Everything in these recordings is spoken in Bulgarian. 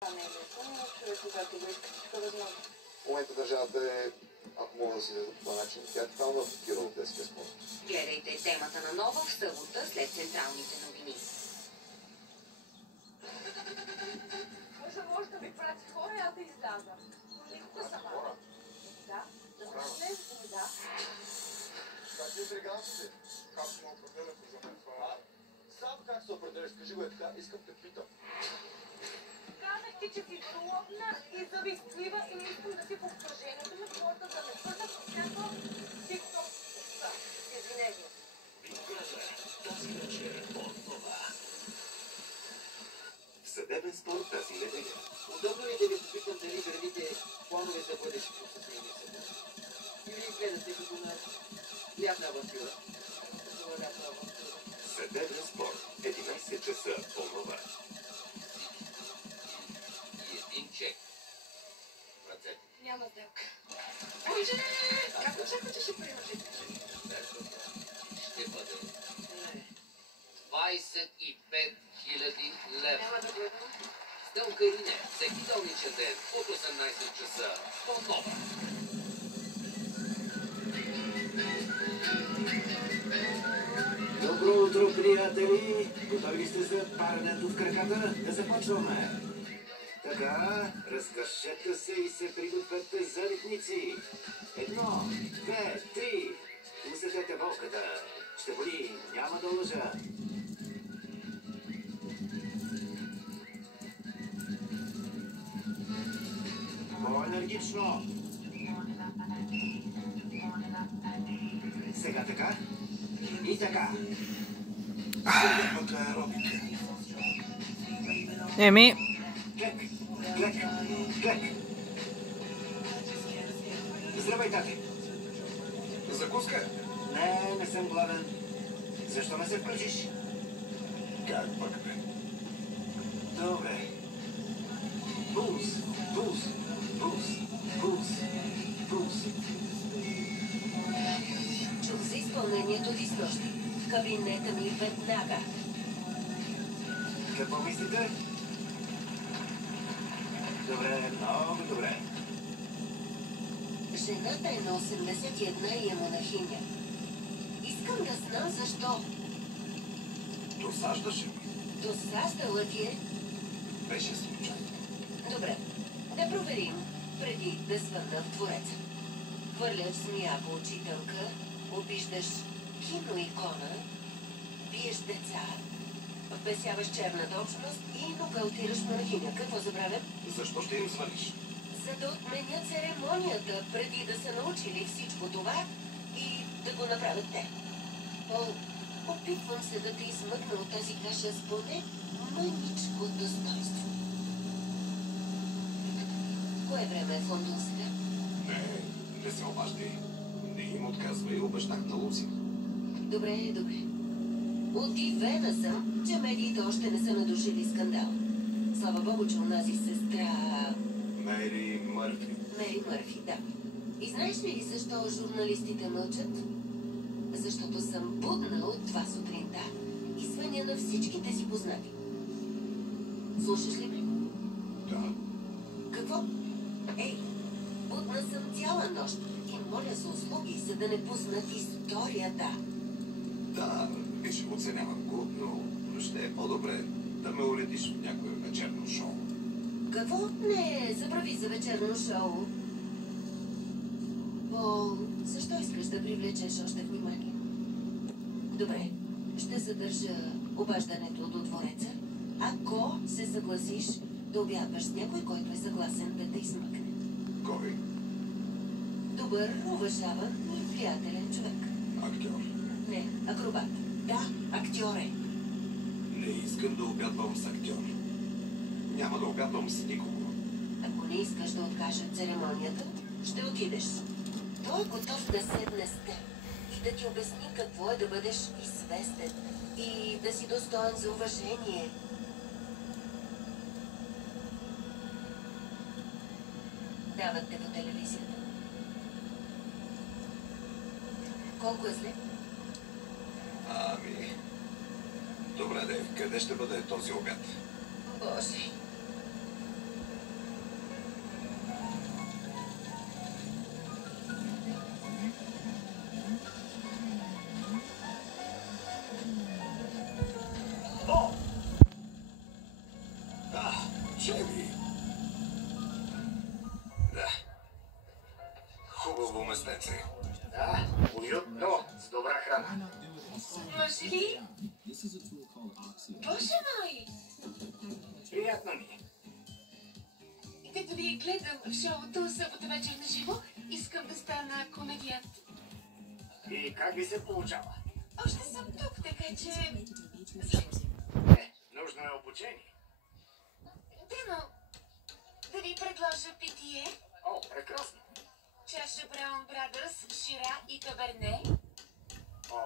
Това не е лесно, но човек, когато го иска, всичко е възможно. В момента държавата е, ако мога да си изразя по този начин, тя е тотално блокира от детския спорт. Гледайте темата на нова в събота след централните новини. Може да ми прати хора, а да изляза. Но никога сама. Да, да ме слезете, да. Как ти интригантите? Как се определяте за мен това? Сам как се определяш? Кажи го е така, искам те питам. Казах ти, че си злобна и завистлива и не искам да си в обкръжението на хората да ме свързат с някаква тикток. Извинение. Тази вечер отнова. В съдебен спор тази неделя. Удобно ли да ви попитам дали градите планове за бъдещето с нейния съда? Или гледате като на лятна авантюра? Съдебен спор. 11 часа отнова. И един чек. Ръцете. Няма сделка. Боже! Как очаква, че ще приложите? Ще бъде 25 000 лева. Няма да гледам. Сделка или не, всеки долничен ден от 18 часа отнова. Добро утро, приятели! Готови ли сте за паренето в краката? Да започваме! Така, разкашете се и се пригответе за ритници. 1, 2, 3. Усетете болката. Ще боли, няма да лъжа. По-енергично. Сега така. И така. Съдебната аеробика. Еми, Клек, клек, клек. Здравей, тате. Закуска? Не съм гладен. Защо не се включиш? Как пък бе? Добре. Пулс, пулс, пулс, пулс, пулс. Чух за изпълнението ви снощи. В кабинета ми веднага. Какво мислите? Добре, много добре. Жената е на 81 и е монахиня. Искам да знам защо. Досаждаше ми. Досаждала ти е? Беше случайно. Добре, да проверим, преди да свърна в двореца. Хвърляш змия по учителка, обиждаш киноикона, биеш деца, вбесяваш черната общност и нокаутираш монахиня. Какво забравям? Защо ще им звъниш? За да отменят церемонията, преди да са научили всичко това и да го направят те. Пол, опитвам се да те измъкна от тази каша с поне мъничко достоинство. Кое време е в Лондон сега? Не се обаждай. Не им отказвай, обещах на Лузи. Добре. Удивена съм, че медиите още не са надушили скандал. Слава Богу, че онази сестра... Мери Мърфи. Мери Мърфи, да. И знаеш ли защо журналистите мълчат? Защото съм будна от 2 сутринта и звъня на всичките си познати. Слушаш ли ме? Да. Какво? Ей, будна съм цяла нощ и моля за услуги, за да не пуснат историята. Да, виж, оценявам го, но ще е по-добре да ме улетиш в някое вечерно шоу. Какво? Не, забрави за вечерно шоу. Пол, защо искаш да привлечеш още внимание? Добре, ще задържа обаждането до двореца, ако се съгласиш да обядваш с някой, който е съгласен да те измъкне. Кой? Добър, уважаван и приятелен човек. Актьор. Не, акробат. Да, актьор е. Не искам да обядвам с актьор. Няма да обядвам с никого. Ако не искаш да откажат церемонията, ще отидеш. Той е готов да седне с теб и да ти обясни какво е да бъдеш известен и да си достоен за уважение. Дават те по телевизията. Колко е зле? Ами... Добре, де, къде ще бъде този обяд? Боже. Чели. Да. Хубаво местенце. Да, уютно, с добра храна. Може ли? Боже мой! Приятно ми е. Като ви гледам в шоуто събота вечер на живо, искам да стана комедиант. И как ви се получава? Още съм тук, така че... Нужно е обучение. Дано, да ви предложа питие? О, прекрасно. Чаша Браун Брадърс, шира и каберне? О,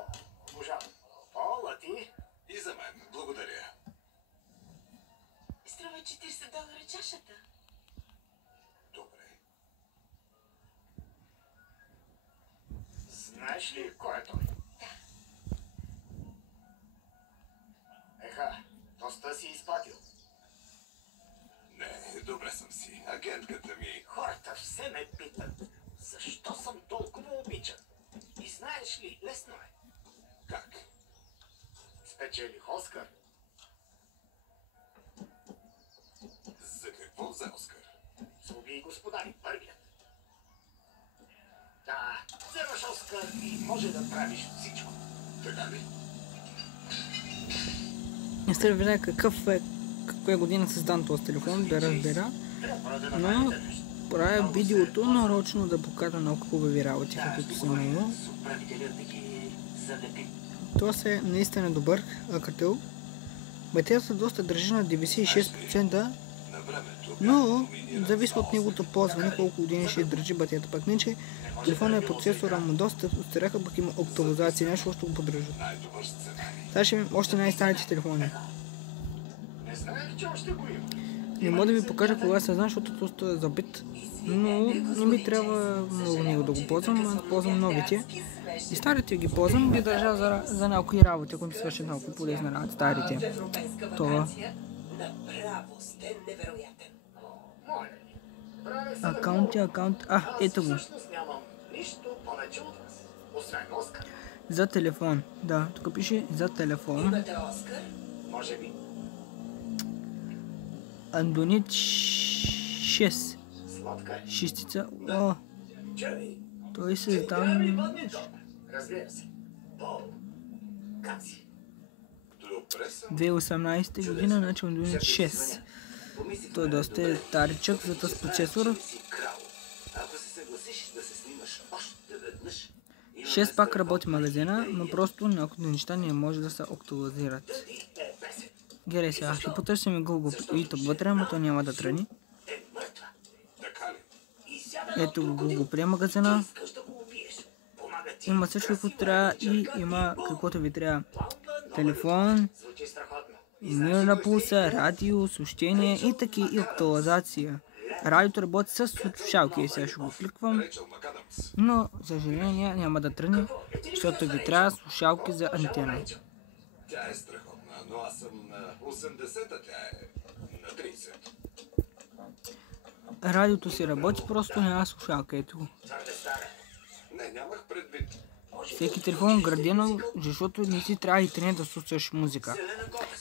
обожавам. О, лати. И за мен. Благодаря. Струва $40 чашата. Добре. Знаеш ли кой е той? Еха, доста си изплатил. Не, добре съм си. Агентката ми... Хората все ме питат, защо съм толкова обичан. И знаеш ли, лесно е. Как? Спечелих Оскар. За какво за Оскар? Слуги и господари, първият. Да, вземаш Оскар и може да правиш всичко. Така ли? Не сте разбира каква е година създаден този телефон, да разбера, Трябва да но направите нещо. правя видеото нарочно да покажа много хубави работи, каквито съм имал. С управителя да ги залепи. Това е наистина добър акател. Батерията доста държи на 96%, На времето... но зависи от неговото ползване, колко години ще държи батерията. Пък не, че телефонът и процесора му доста устаряха, пък има оптимизация, нещо още го поддържат. Най-добър сценарий. Сега ще имам още най-старите телефони. Не знаех, че още го има. Не мога да ви покажа кога се знам, защото доста е забит. Но не ми трябва много него да го ползвам, аз ползвам новите. И старите ги ползвам, ги държа за някои работи, ако ми свършат много полезна работа, старите. Това. Направо сте невероятен. Моля ви. Правя се Акаунт. Ето го. Всъщност нямам нищо повече от вас. Освен Оскар. За телефон. Да, тук пише за телефон. Имате Оскар? Може би. Андонит 6. Сладка е. Шестица. О, Чай. той се там. Разбира се. Пол. Как си? Добре съм. 2018 година, значи Андонит 6. Той доста е старичък за този процесор. Ако се съгласиш да се снимаш още веднъж, 6 пак работи магазина, но просто някои неща не може да се актуализират. е песен. Гледай сега, ще потърсим Google и YouTube вътре, но то няма да тръни. Е мъртва. Така ли? И сяда Ето го Google Play магазина. искаш да го убиеш. Помага ти. Има всичко, което трябва и има каквото ви трябва. Телефон, Звучи страхотно. имейл на пулса, радио, съобщение и таки и актуализация. Радиото работи с слушалки, сега ще го кликвам, Рейчел Макадамс. но за съжаление няма да тръгне, защото ви трябва слушалки за антена. Тя е страхотна, но аз съм на 80-та, тя е на 30. Радиото си работи, просто няма слушалка, ето го. Твърде стара. Не, нямах предвид. Всеки телефон градено, защото не си трябва интернет да слушаш музика.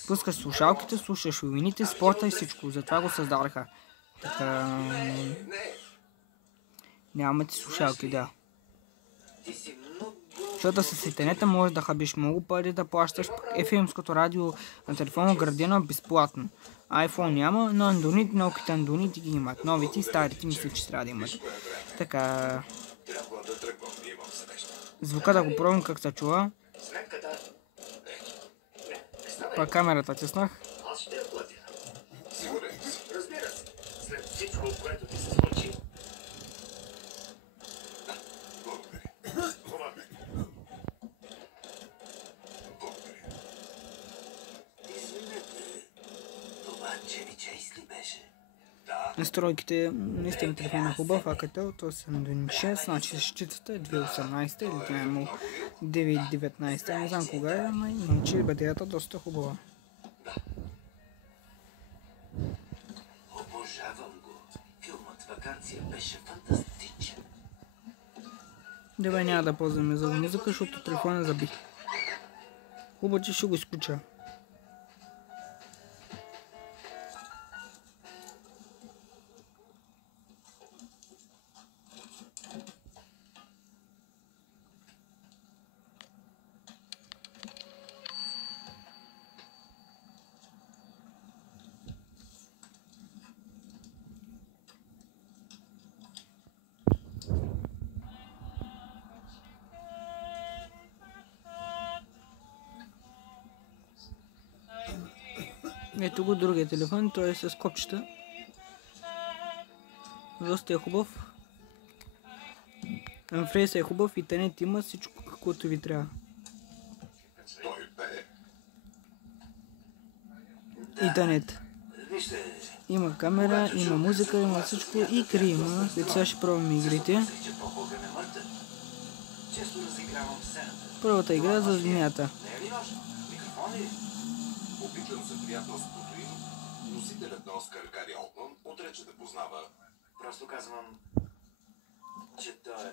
Пускаш слушалките, слушаш новините, спорта и всичко, затова го създадаха. Така... Не, Нямате слушалки, да. Ти си много... Защото с интернета можеш да хабиш много пари да плащаш, пък FM-ското радио на телефона градено е безплатно. iPhone няма, но Android, науките Android ги имат. Новите и старите мисля, че трябва да имат. Така... трябва да тръгвам, имам среща. Звука да го пробвам как се чува. Сметката... Не ставай. Пак камерата тиснах. Аз ще я платя. Сигурен си. Разбира се. След всичко, което ти се случи. Благодаря. Хубаво. Благодаря. Извинете. Това Чеви Чейс ли беше? Да, Настройките, наистина телефон е хубав, а като то са до 6, значи защитата е 2018 или тя е имал 2019, не знам кога е, но иначе батерията доста хубава. Обожавам го. Филмът Вакансия беше фантастичен. Добре, няма да ползваме за музика, защото телефона забих. Хубаво, че ще го изключа. Ето го другия телефон, той е с копчета. Доста е хубав. Анфрейс е хубав, интернет има всичко каквото ви трябва. Той бе. Интернет. Вижте, Има камера, има музика, има всичко и игри има. Сега ще пробваме игрите. че по-бога ме мъртъв. Често разигравам сцената. Първата игра за змията. Не е ли важно? Микрофони? Обичам за приятелството им. Носителят на Оскар Гари Олдман отрече да познава. Просто казвам, че той е...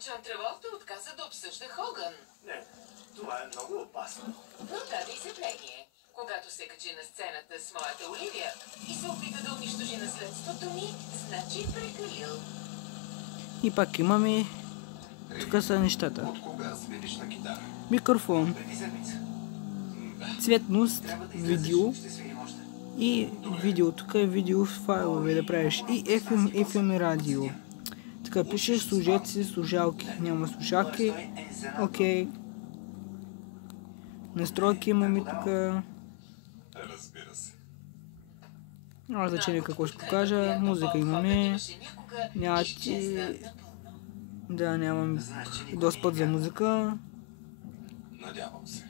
Джон Траволта отказа да обсъжда Хоган. Не, това е много опасно. Но даде изявление, когато се качи на сцената с моята Оливия и се опита да унищожи наследството ми, значи прекалил. И пак имаме... Тук са нещата. От кога свириш на китара? Микрофон, Преди седмица. цветност, Трябва да видео излезеш, ще свирим още. и видео. Тук е видео файлове да правиш. И FM и радио. Така пишеш служеци, слушалки. Няма слушалки. Окей. Настройки имаме тук. Разбира се. Няма значение какво ще покажа. Музика имаме. Няма ти... Да, нямам достъп за музика. Надявам се.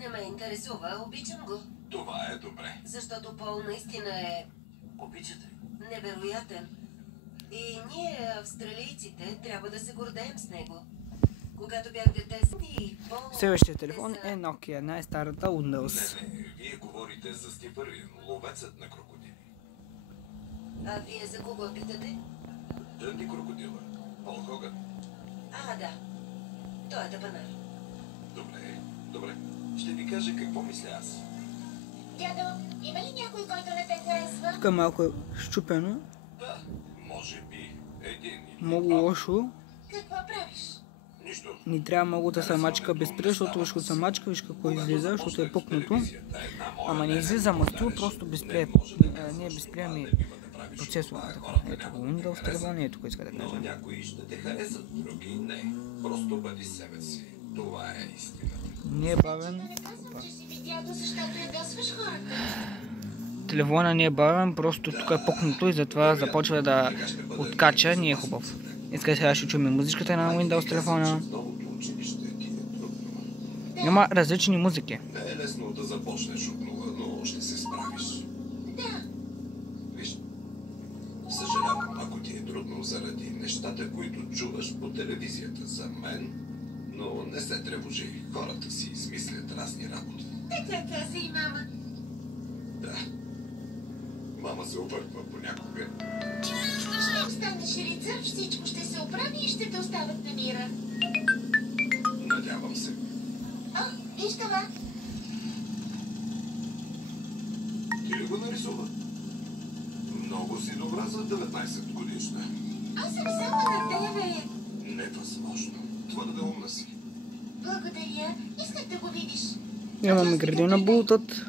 Не ме интересува, обичам го. Това е добре. Защото Пол наистина е Обичате? невероятен. И ние, австралийците, трябва да се гордеем с него. Когато бях дете и Пол... Следващия телефон е Nokia, най-старата Windows. Не, вие говорите за Стив Ирвин, ловецът на крокодили. А вие за кого питате? Дънди крокодила. Пол Хоган. А, да. Той е тъпанар. Добре. Ще ви кажа какво мисля аз. Дядо, има ли някой, който не те харесва? Тук е малко щупено. Да, може би един или Много два. лошо. Какво правиш? Нищо. Ни трябва много да се мачка без спре, защото виж като се мачка, виж какво излиза, защото е пукнато. Ама не излиза мастил, просто без спре. Не е без спре, ами процесор. Ето го Windows телефон, ето го иска да Но кажа. някои ще те харесат, други не. Просто бъди себе си. Това е истината. Не е бавен. Не казвам, че си ми дядо, защото ядосваш хората. Телефона не е бавен, просто тук е пукнато и затова започва да откача, не е хубав. Иска сега ще чуем музичката на Windows телефона. Новото училище ти е трудно. Има различни музики. Не е лесно да започнеш от нула, но ще се справиш. Да. Виж, съжалявам, ако ти е трудно заради нещата, които чуваш по телевизията за мен, но не се тревожи, хората си измислят разни работи. Така каза и мама. Да. Мама се обърква понякога. Щом станеш рицар, всичко ще се оправи и ще те оставят на мира. Надявам се. О, виж това. Ти ли го нарисува? Много си добра за 19 годишна. Аз съм само на 9. Невъзможно. Твърде умна си. Благодаря. Исках да го видиш. Имаме градина Bluetooth.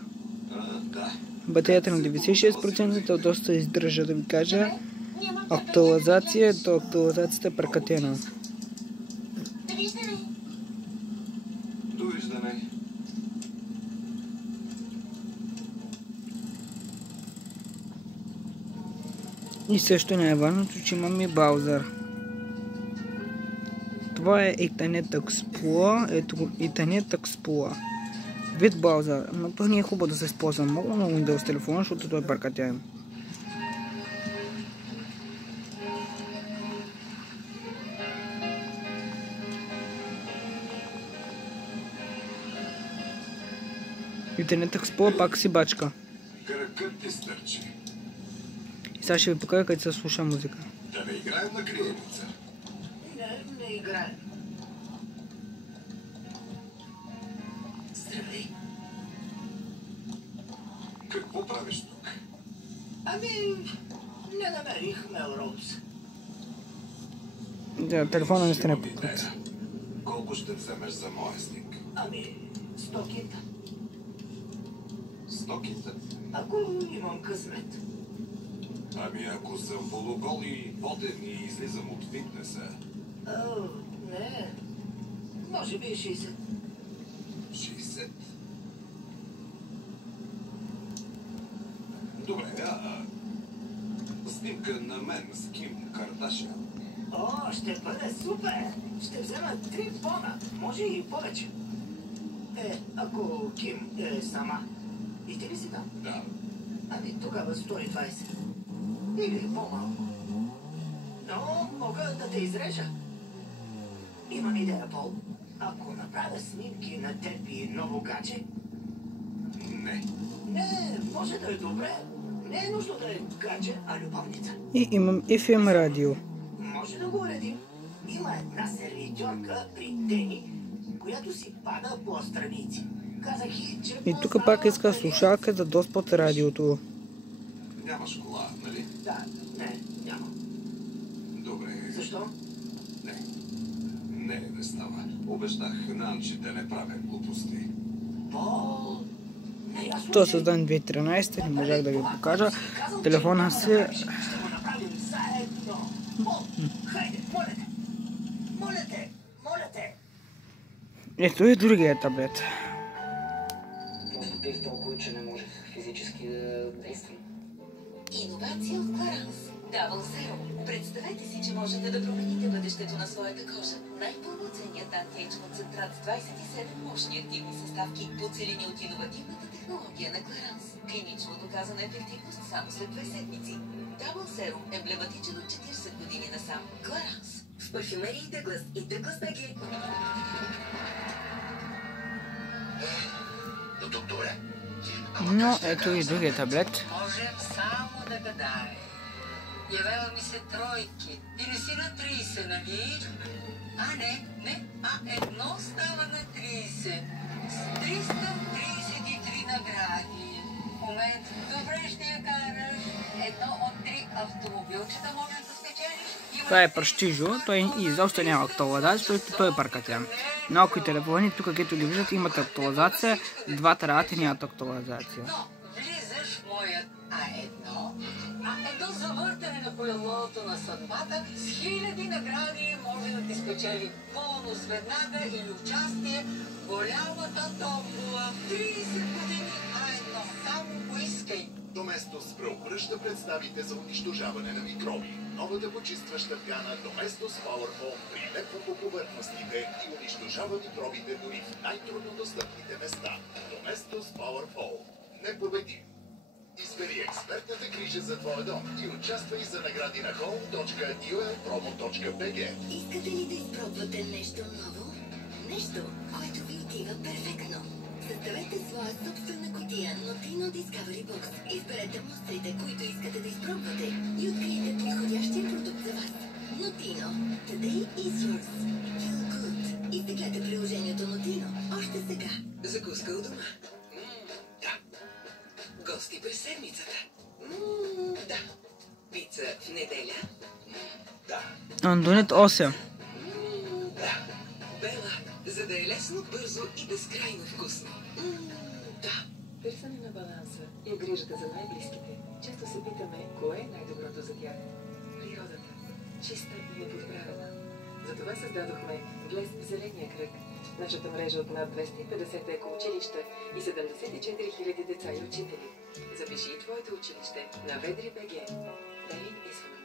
Да. Батерията на 96%, то доста издържа да ви кажа. Нямам Актуализация, то актуализацията е прекратена. Довиждане. Довиждане. И също най-важното, че имаме браузър. Това е Internet Explorer, ето го Internet Explorer. Вид браузър, но това не е хубаво да се използва много на Windows телефона, защото той е бъркатяем. Internet Explorer пак си бачка. Кръкът ти стърчи. И сега ще ви покажа къде се слуша музика. Да не играем на криеница. Не играем. Здравей. Какво правиш тук? Ами, не намерих Мелроуз. Да, телефона не стане Имам пукнат. идея. Колко ще вземеш за моя снимка? Ами, 100 кита. 100 кита. Ако имам късмет. Ами ако съм полугол и воден и излизам от фитнеса, О, не. Може би 60. 60. Добре, снимка на мен с Ким Кардашиан. О, ще бъде супер! Ще взема 3 фона, може и повече. Ако Ким е сама, и ти ли си там? Да. Ами тогава 120. Или по-малко. Но мога да те изрежа. Имам идея, Пол. Ако направя снимки на теб и ново гадже... Не. Не, може да е добре. Не е нужно да е гадже, а любовница. И имам FM радио. Може да го уредим. Има една сервитьорка при Дени, която си пада по страници. Казах и, че... И тук пак иска слушалка за достъп от радиото. Нямаш кола, нали? Да, няма. Добре. Защо? Не става. Обещах на Анчи да не правя глупости. Пол... То създан 2013, не можах да ви покажа. Телефона си... Ще го направим заедно. Пол, хайде, моля те. Ето и другия таблет. Просто бих толкова, че не можех физически да действам. Иновация от Clarins. Double Zero. Представете си, че можете да промените бъдещето на своята кожа. Най-пълноценният антиейдж концентрат с 27 мощни активни съставки, подсилени от иновативната технология на Clarins. Клинично доказана ефективност само след 2 седмици. Double Zero. Емблематичен от 40 години насам. Clarins. В парфюмерии Douglas и Douglas BG. До тук добре. Но ето и другия таблет. Можем само да гадае. Явява ми се тройки. Ти не си на 30, нали? Не. Едно става на 30. С 333 награди. Момент, добре ще я караш. Едно от 3 автомобилчета може да спечелиш. Това е пръщижо, той изобщо няма актуализация, защото той е паркатян. Някои телефони, тук където ги виждат, имат актуализация, двата работи нямат актуализация. Но влизаш в моят А1 завъртане на колелото на съдбата с 1000 награди може да ти спечели бонус веднага или участие в голямата томбола. 30 години А1. Само поискай. Доместос преобръща представите за унищожаване на микроби. Новата почистваща пяна Domestos Power Foam прилепва по повърхностите и унищожава микробите дори в най-трудно достъпните места. Domestos Power Foam. Непобедим. Избери експертната грижа за твоя дом и участвай за награди на home.ulpromo.bg. Искате ли да изпробвате нещо ново? Нещо, което ви отива перфектно. Съставете своя собствена кутия Notino Discovery Box. Изберете мустрите, които искате да изпробвате и откриете подходящия продукт за вас. Notino. Today is yours. Feel good. Изтеглете приложението Notino още сега. Закуска у дома. Да. Гости през седмицата. Да. Пица в неделя. Да. Андонет 8. Да. Бела, за да е лесно, бързо и безкрайно вкусно. Да. Търсене на баланса и грижата за най-близките. Често се питаме, кое е най-доброто за тях. Природата. Чиста и неподправена. Затова създадохме Блес Зеления кръг. Нашата мрежа от над 250 екоучилища и 74 000 деца и учители. Запиши и твоето училище на Ведри.bg. Дай извъна.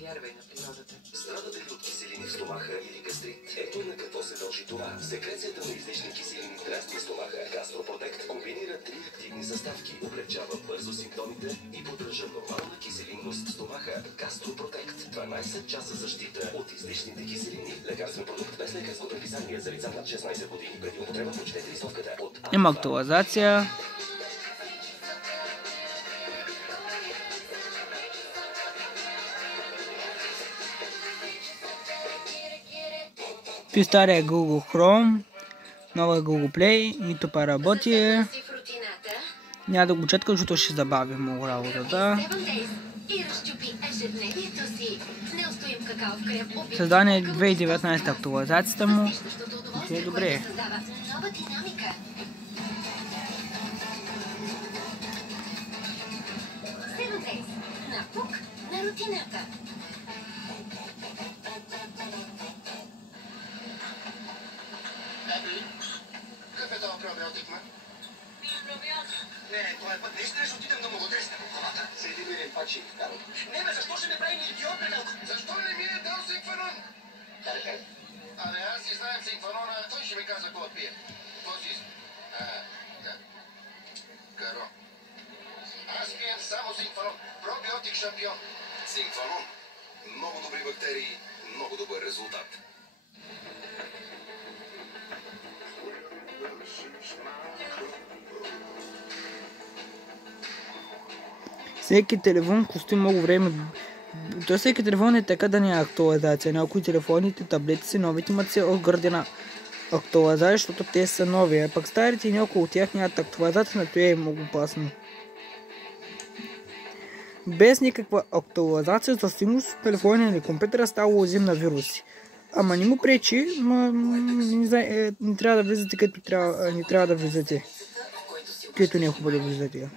Вярвай на природата. Страдате ли от киселини в стомаха или гастрит? Ето на какво се дължи това. Секрецията на излишни киселини дразни стомаха. Гастропротект комбинира 3 активни съставки. Облегчава бързо симптомите и поддържа нормална киселинност в стомаха. Гастропротект. 12 часа защита от излишните киселини. Лекарствен продукт без лекарско предписание за лица над 16 години. Преди употреба прочетете листовката от Има актуализация. При стария Google Chrome, нова Google Play, нито па работи. Няма да го четка, защото ще забави много работата. Създание 2019 актуализацията му. И е добре. Какъв е този пробиотик, ма? Не, този път наистина ще отидем да му го треснем от колата. Седи ми един пак ще ги вкарам. Не, бе, защо ще ме прави идиот, Петелко? Защо не ми е дал синкванон? Абе, аз си знаем синкванона, той ще ми каза какво пие. Какво си иска? Да. Каро. Аз пием само синкванон. Пробиотик шампион. Синкванон. Много добри бактерии, много добър резултат. Всеки телефон коsti много време. То всеки телефон е така да няма актуализация. Някои телефоните, таблети си новите имат се отградена актуализация, защото те са нови. А пък старите и няколко от тях нямат актуализация, на това е много опасно. Без никаква актуализация за сигурност телефона или компютъра става уязвим на вируси. Ама не му пречи, не трябва да влизате, където не трябва да влизате. Където не е хубаво да влизате.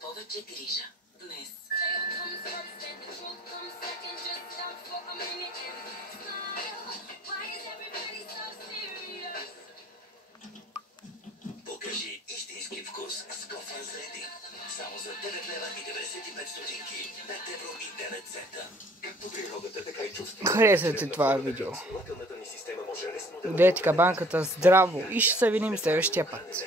Повече грижа. Днес. Покажи истински вкус с кофа Зеди. Само за 9 лева и 95 стотинки. 5 евро и 9 цента. Както природата, така и чувството. Харесайте това видео. Гледайте кабанката здраво и ще се видим следващия път.